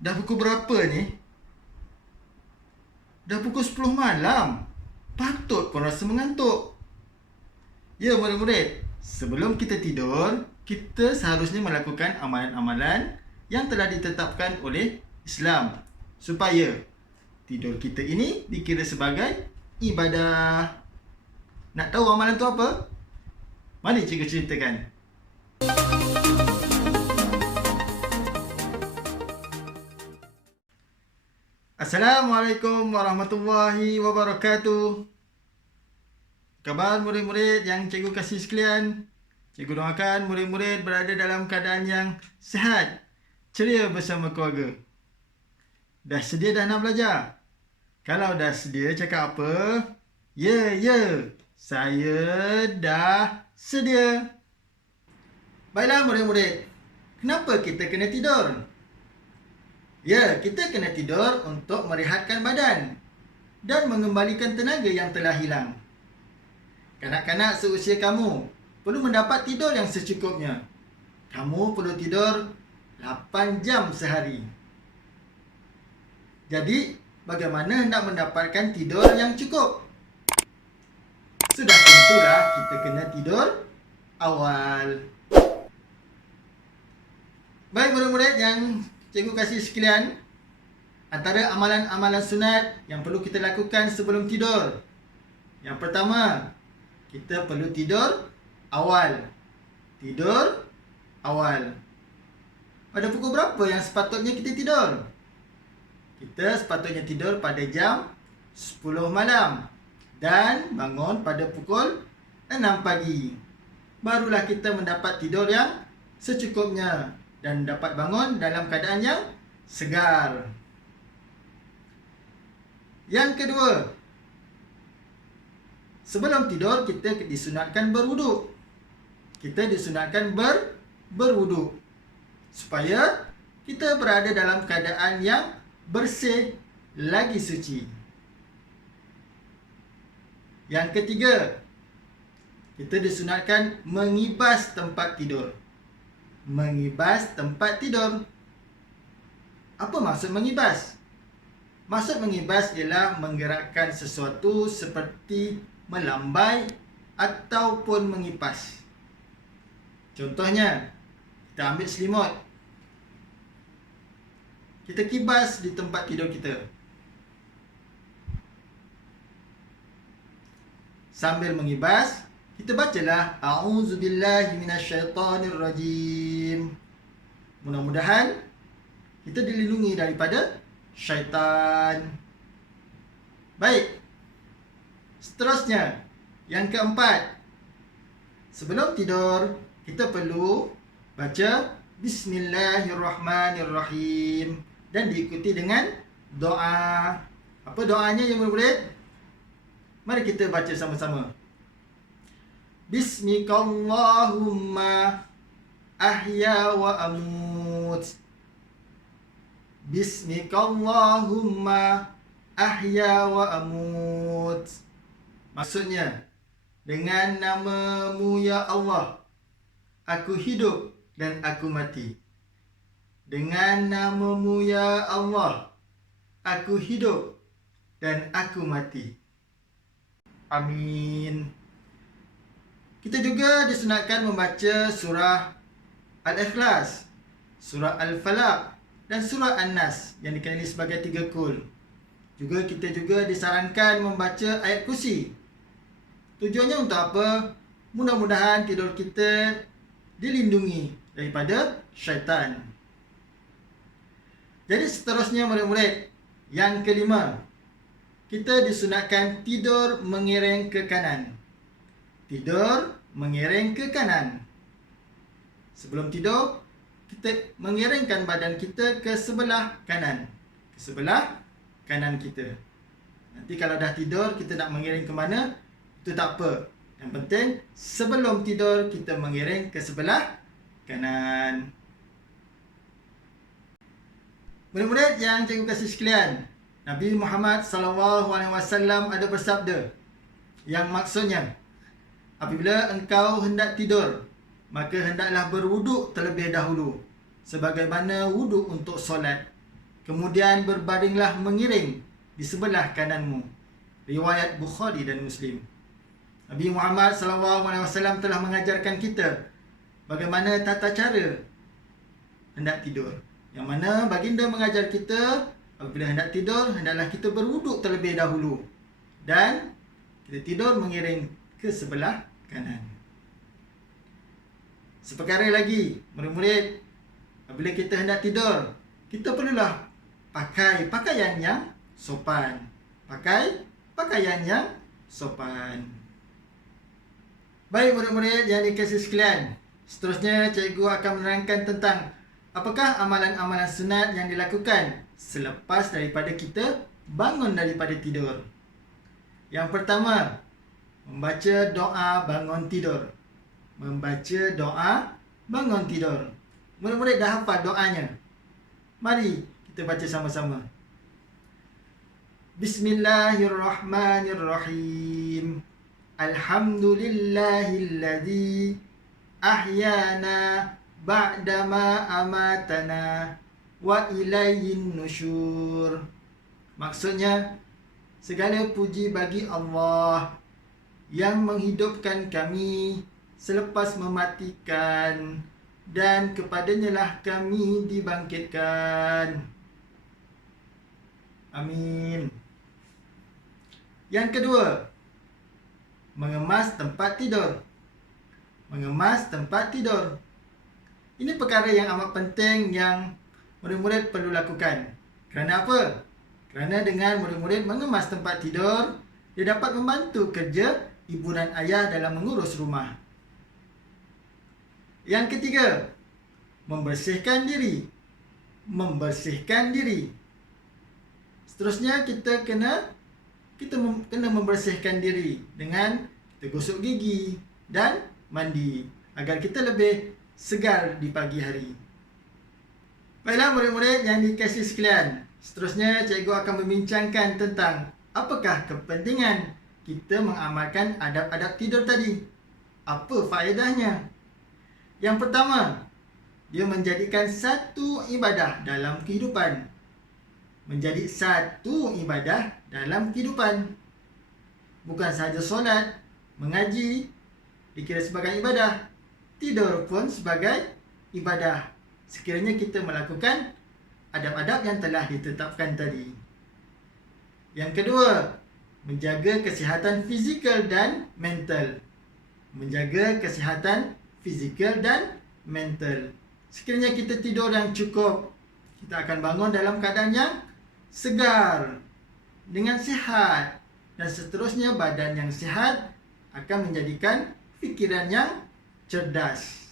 Dah pukul berapa ni? Dah pukul 10 malam. Patut kau rasa mengantuk. Ya murid-murid, sebelum kita tidur, kita seharusnya melakukan amalan-amalan yang telah ditetapkan oleh Islam supaya tidur kita ini dikira sebagai ibadah. Nak tahu amalan tu apa? Mari cikgu ceritakan. Assalamualaikum warahmatullahi wabarakatuh. Khabar murid-murid yang cikgu kasih sekalian. Cikgu doakan murid-murid berada dalam keadaan yang sihat, ceria bersama keluarga. Dah sedia dah nak belajar? Kalau dah sedia cakap apa? Ya, saya dah sedia. Baiklah murid-murid, kenapa kita kena tidur? Ya, kita kena tidur untuk merehatkan badan dan mengembalikan tenaga yang telah hilang. Kanak-kanak seusia kamu perlu mendapat tidur yang secukupnya. Kamu perlu tidur 8 jam sehari. Jadi, bagaimana nak mendapatkan tidur yang cukup? Sudah tentulah kita kena tidur awal. Baik murid-murid yang cikgu kasih sekalian, antara amalan-amalan sunat yang perlu kita lakukan sebelum tidur. Yang pertama, kita perlu tidur awal. Tidur awal. Pada pukul berapa yang sepatutnya kita tidur? Kita sepatutnya tidur pada jam 10 malam dan bangun pada pukul 6 pagi. Barulah kita mendapat tidur yang secukupnya dan dapat bangun dalam keadaan yang segar. Yang kedua, sebelum tidur kita disunatkan berwuduk. Kita disunatkan berwuduk supaya kita berada dalam keadaan yang bersih lagi suci. Yang ketiga, kita disunatkan mengibas tempat tidur. Mengibas tempat tidur. Apa maksud mengibas? Maksud mengibas ialah menggerakkan sesuatu seperti melambai ataupun mengipas. Contohnya, kita ambil selimut. Kita kibas di tempat tidur kita. Sambil mengibas, kita bacalah A'udzubillahi minasyaitonirrajim. Mudah-mudahan kita dilindungi daripada syaitan. Baik. Seterusnya, yang keempat, sebelum tidur kita perlu baca Bismillahirrahmanirrahim dan diikuti dengan doa. Apa doanya yang murid-murid? Mari kita baca sama-sama. Bismikallahumma ahya wa amut. Bismikallahumma ahya wa amut. Maksudnya, dengan nama-Mu ya Allah, aku hidup dan aku mati. Dengan nama-Mu ya Allah, aku hidup dan aku mati. Amin. Kita juga disunatkan membaca surah Al-Ikhlas, surah Al-Falaq dan surah An-Nas yang dikenali sebagai 3 kul. Kita juga disarankan membaca ayat kursi. Tujuannya untuk apa? Mudah-mudahan tidur kita dilindungi daripada syaitan. Jadi seterusnya murid-murid, yang kelima, kita disunatkan tidur mengiring ke kanan. Tidur mengiring ke kanan. Sebelum tidur, kita mengiringkan badan kita ke sebelah kanan. Ke sebelah kanan kita. Nanti kalau dah tidur, kita nak mengiring ke mana, itu tak apa. Yang penting, sebelum tidur, kita mengiring ke sebelah kanan. Murid-murid yang cikgu kasih sekalian, Nabi Muhammad SAW ada bersabda yang maksudnya, apabila engkau hendak tidur, maka hendaklah berwuduk terlebih dahulu, sebagaimana wuduk untuk solat. kemudian berbaringlah mengiring di sebelah kananmu. Riwayat Bukhari dan Muslim. Nabi Muhammad SAW telah mengajarkan kita bagaimana tata cara hendak tidur. Yang mana baginda mengajar kita apabila hendak tidur, hendaklah kita berwuduk terlebih dahulu dan kita tidur mengiring ke sebelah kanan. Seperkara lagi, murid-murid, apabila kita hendak tidur, kita perlulah pakai pakaian yang sopan. Pakai pakaian yang sopan. Baik murid-murid yang dikasihi sekalian, seterusnya cikgu akan menerangkan tentang apakah amalan-amalan sunat yang dilakukan selepas daripada kita bangun daripada tidur. Yang pertama, membaca doa bangun tidur. Membaca doa bangun tidur. Murid-murid dah hafal doanya? Mari kita baca sama-sama. Bismillahirrahmanirrahim. Alhamdulillahilladzi ahyana ba'dama amatana wa ilayhin nusyur. Maksudnya, segala puji bagi Allah yang menghidupkan kami selepas mematikan, dan kepadanya lah kami dibangkitkan. Amin. Yang kedua, mengemas tempat tidur. Mengemas tempat tidur. Ini perkara yang amat penting yang murid-murid perlu lakukan. Kerana apa? Kerana dengan murid-murid mengemas tempat tidur, dia dapat membantu kerja ibu dan ayah dalam mengurus rumah. Yang ketiga, membersihkan diri. Membersihkan diri. Seterusnya kita kena membersihkan diri dengan kita gosok gigi dan mandi agar kita lebih segar di pagi hari. Baiklah murid-murid yang dikasihi sekalian, seterusnya cikgu akan membincangkan tentang apakah kepentingan kita mengamalkan adab-adab tidur tadi. Apa faedahnya? Yang pertama, dia menjadikan satu ibadah dalam kehidupan. Menjadi satu ibadah dalam kehidupan. Bukan sahaja solat, mengaji dikira sebagai ibadah. Tidur pun sebagai ibadah, sekiranya kita melakukan adab-adab yang telah ditetapkan tadi. Yang kedua, menjaga kesihatan fizikal dan mental. Menjaga kesihatan fizikal dan mental. Sekiranya kita tidur yang cukup, kita akan bangun dalam keadaan yang segar, dengan sihat, dan seterusnya badan yang sihat akan menjadikan fikiran yang cerdas.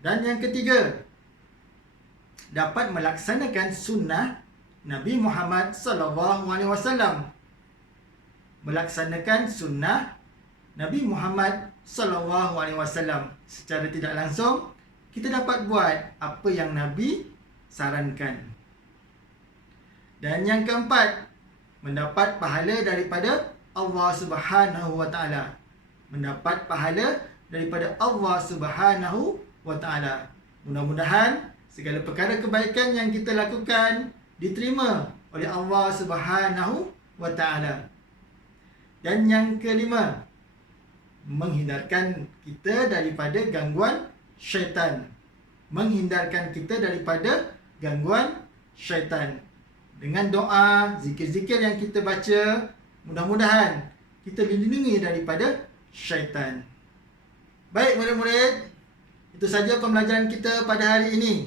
Dan yang ketiga, dapat melaksanakan sunnah Nabi Muhammad SAW. Melaksanakan sunnah Nabi Muhammad SAW secara tidak langsung, kita dapat buat apa yang Nabi sarankan. Dan yang keempat, mendapat pahala daripada Allah Subhanahu wa taala. Mendapat pahala daripada Allah Subhanahu wa taala. Mudah-mudahan segala perkara kebaikan yang kita lakukan diterima oleh Allah Subhanahu wa taala. Dan yang kelima, menghindarkan kita daripada gangguan syaitan. Menghindarkan kita daripada gangguan syaitan. Dengan doa, zikir-zikir yang kita baca, mudah-mudahan kita dilindungi daripada syaitan. Baik murid-murid, itu saja pembelajaran kita pada hari ini,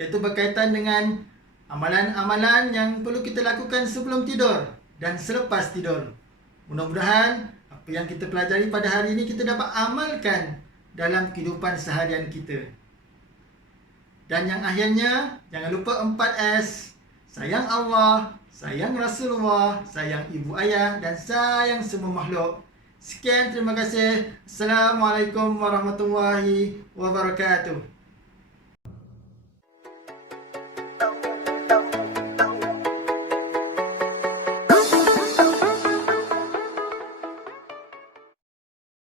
iaitu berkaitan dengan amalan-amalan yang perlu kita lakukan sebelum tidur dan selepas tidur. Mudah-mudahan apa yang kita pelajari pada hari ini kita dapat amalkan dalam kehidupan seharian kita. Dan yang akhirnya, jangan lupa 4S. Sayang Allah, sayang Rasulullah, sayang ibu ayah, dan sayang semua makhluk. Sekian, terima kasih. Assalamualaikum warahmatullahi wabarakatuh.